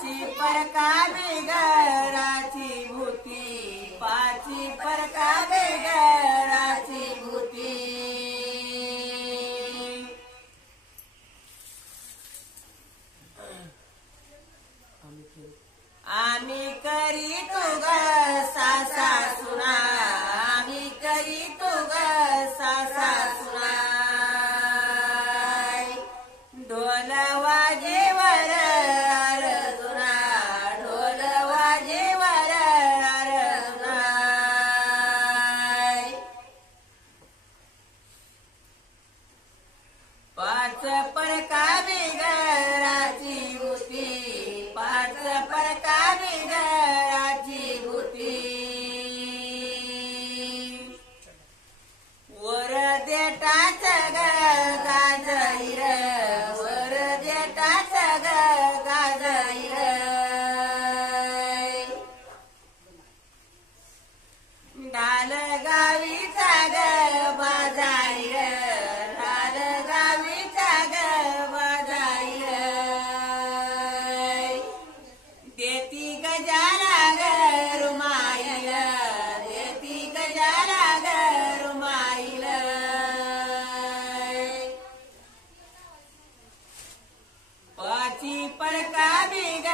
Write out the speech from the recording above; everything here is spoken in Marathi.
पाची परका बिगराची भूती पाची परका बिगराची भूती आम्ही करी तू ग सासा सुना आम्ही करी तू ग सासा सुना ढोल वाजेवर अर्जुना ढोल वाजेवर अर्जुना पाच परका बिगराची भूती पाच परका बिगराची भूती वर देटाच ग गाजईर वर देटाच ग गाजईर डाल गावीचा ग बाजाईर डाल गावीचा ग बाजाईर देती गजाला ग रुमाईल देती गजाला ग रुमाईल पाची परका बिग